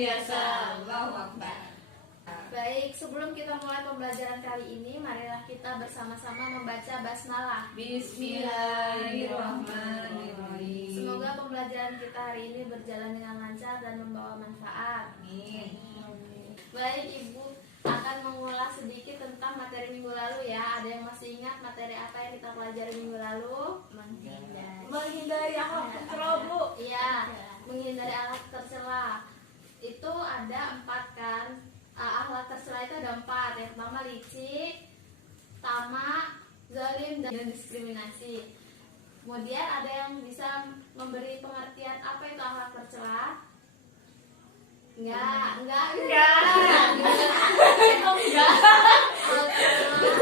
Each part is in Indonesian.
biasa. Allahu Akbar. Baik, sebelum kita mulai pembelajaran kali ini, marilah kita bersama-sama membaca basmalah. Bismillahirrahmanirrahim. Semoga pembelajaran kita hari ini berjalan dengan lancar dan membawa manfaat. Amin. Baik, Ibu akan mengulas sedikit tentang materi minggu lalu ya. Ada yang masih ingat materi apa yang kita pelajari minggu lalu? Menghindari akhlak tercela, Bu. Iya, menghindari akhlak tercela. Itu ada 4 kan? Akhlak tercela itu ada 4. Yang pertama licik, tamak, zalim, dan diskriminasi. Kemudian ada yang bisa memberi pengertian apa itu akhlak tercela? Enggak.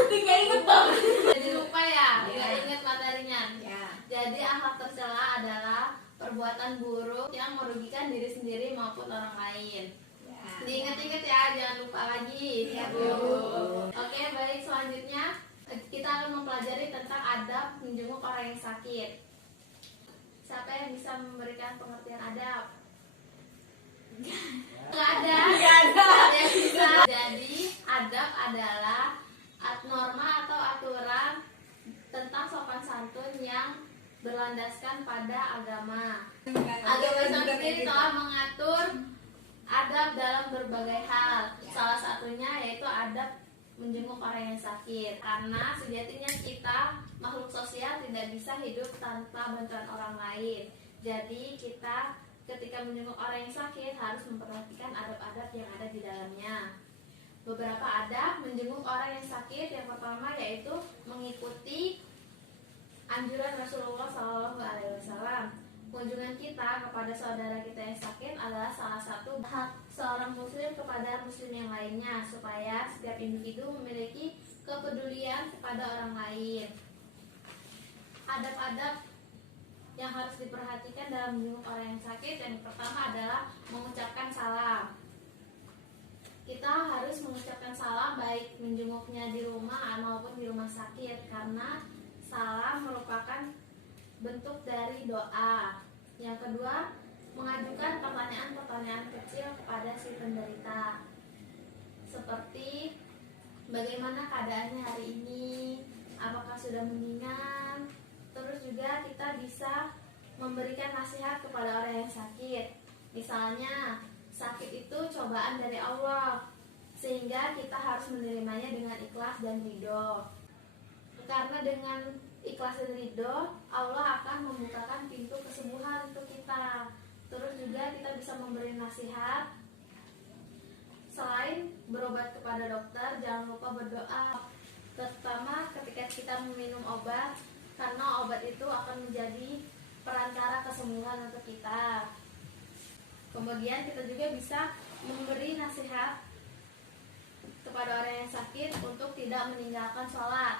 Tidak ingat banget. Jadi lupa ya, nggak ingat materinya. Jadi akhlak tercela adalah perbuatan buruk yang merugikan diri sendiri maupun orang lain. Diingat-ingat ya, jangan lupa lagi. Ya, Bu. Bu. Oke, baik, selanjutnya kita akan mempelajari tentang adab menjenguk orang yang sakit. Siapa yang bisa memberikan pengertian adab? Nggak ada. Yang bisa. Jadi adab adalah norma atau aturan tentang sopan santun yang berlandaskan pada agama. Agama Islam sendiri telah mengatur adab dalam berbagai hal. Salah satunya yaitu adab menjenguk orang yang sakit. Karena sejatinya kita makhluk sosial tidak bisa hidup tanpa bantuan orang lain. Jadi kita ketika menjenguk orang yang sakit harus memperhatikan adab-adab yang ada di dalamnya. Beberapa adab menjenguk orang yang sakit, yang pertama yaitu mengikuti anjuran Rasulullah SAW. Kunjungan kita kepada saudara kita yang sakit adalah salah satu hak seorang muslim kepada muslim yang lainnya, supaya setiap individu memiliki kepedulian kepada orang lain. Adab-adab yang harus diperhatikan dalam menjenguk orang yang sakit, yang pertama adalah mengucapkan salam. Kita harus mengucapkan salam baik menjenguknya di rumah maupun di rumah sakit, karena salam merupakan bentuk dari doa. Yang kedua, mengajukan pertanyaan-pertanyaan kecil kepada si penderita, seperti bagaimana keadaannya hari ini, apakah sudah mendingan. Terus juga kita bisa memberikan nasihat kepada orang yang sakit. Misalnya, sakit itu cobaan dari Allah, sehingga kita harus menerimanya dengan ikhlas dan ridho. Karena dengan ikhlas dan ridho, Allah akan membukakan pintu kesembuhan untuk kita. Terus juga kita bisa memberi nasihat. Selain berobat kepada dokter, jangan lupa berdoa, terutama ketika kita meminum obat, karena obat itu akan menjadi perantara kesembuhan untuk kita. Kemudian kita juga bisa memberi nasihat kepada orang yang sakit untuk tidak meninggalkan sholat,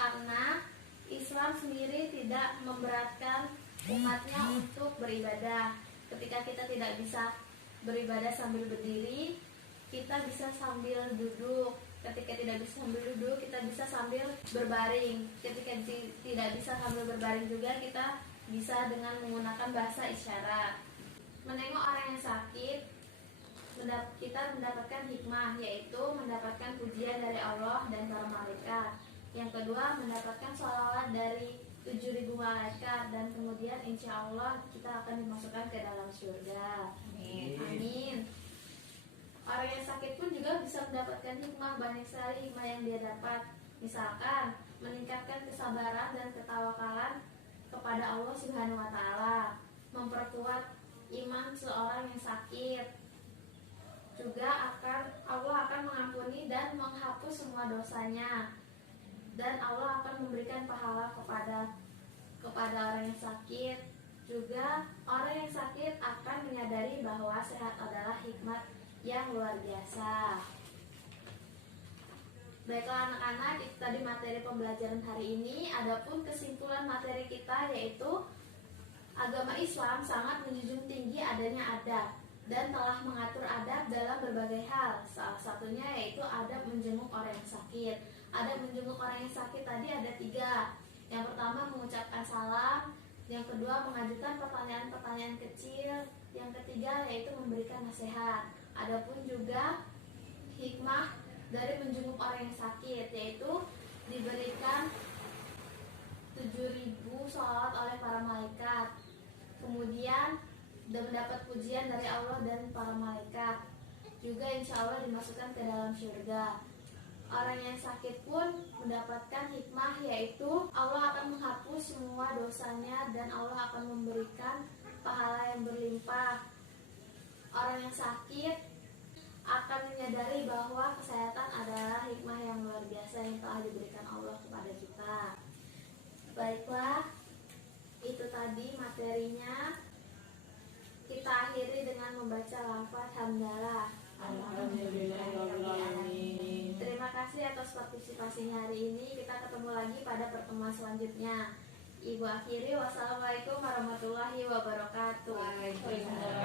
karena Islam sendiri tidak memberatkan umatnya untuk beribadah. Ketika kita tidak bisa beribadah sambil berdiri, kita bisa sambil duduk. Ketika tidak bisa sambil duduk, kita bisa sambil berbaring. Ketika tidak bisa sambil berbaring juga, kita bisa dengan menggunakan bahasa isyarat. Menengok orang yang sakit, kita mendapatkan hikmah, yaitu mendapatkan pujian dari Allah dan para malaikat. Yang kedua, mendapatkan sholawat dari 7.000 malaikat, dan kemudian insya Allah kita akan dimasukkan ke dalam surga. Amin. Orang yang sakit pun juga bisa mendapatkan hikmah, banyak sekali hikmah yang dia dapat. Misalkan meningkatkan kesabaran dan ketawakalan kepada Allah Subhanahu wa taala, memperkuat iman seorang yang sakit. Juga Allah akan mengampuni dan menghapus semua dosanya. Dan Allah akan memberikan pahala kepada orang yang sakit. Juga orang yang sakit akan menyadari bahwa sehat adalah hikmat yang luar biasa. Baiklah anak-anak, itu tadi materi pembelajaran hari ini. Adapun kesimpulan materi kita yaitu agama Islam sangat menjunjung tinggi adanya adab dan telah mengatur adab dalam berbagai hal. Salah satunya yaitu adab menjenguk orang yang sakit. Adab menjenguk orang yang sakit tadi ada 3. Yang pertama mengucapkan salam, Yang kedua, mengajukan pertanyaan-pertanyaan kecil. Yang ketiga, yaitu memberikan nasihat. Adapun juga hikmah dari menjenguk orang yang sakit, yaitu diberikan 7.000 sholawat oleh para malaikat. Kemudian mendapat pujian dari Allah dan para malaikat. Juga insya Allah dimasukkan ke dalam surga. Orang yang sakit pun mendapatkan hikmah, yaitu Allah akan menghapus semua dosanya dan Allah akan memberikan pahala yang berlimpah. Orang yang sakit akan menyadari bahwa kesehatan adalah hikmah yang luar biasa yang telah diberikan Allah kepada kita. Baiklah, itu tadi materinya. Kita akhiri dengan membaca lafaz hamdalah. Alhamdulillahirrahmanirrahim. Terima kasih atas partisipasinya hari ini. Kita ketemu lagi pada pertemuan selanjutnya. Ibu akhiri, wassalamualaikum warahmatullahi wabarakatuh. Waalaikumsalam.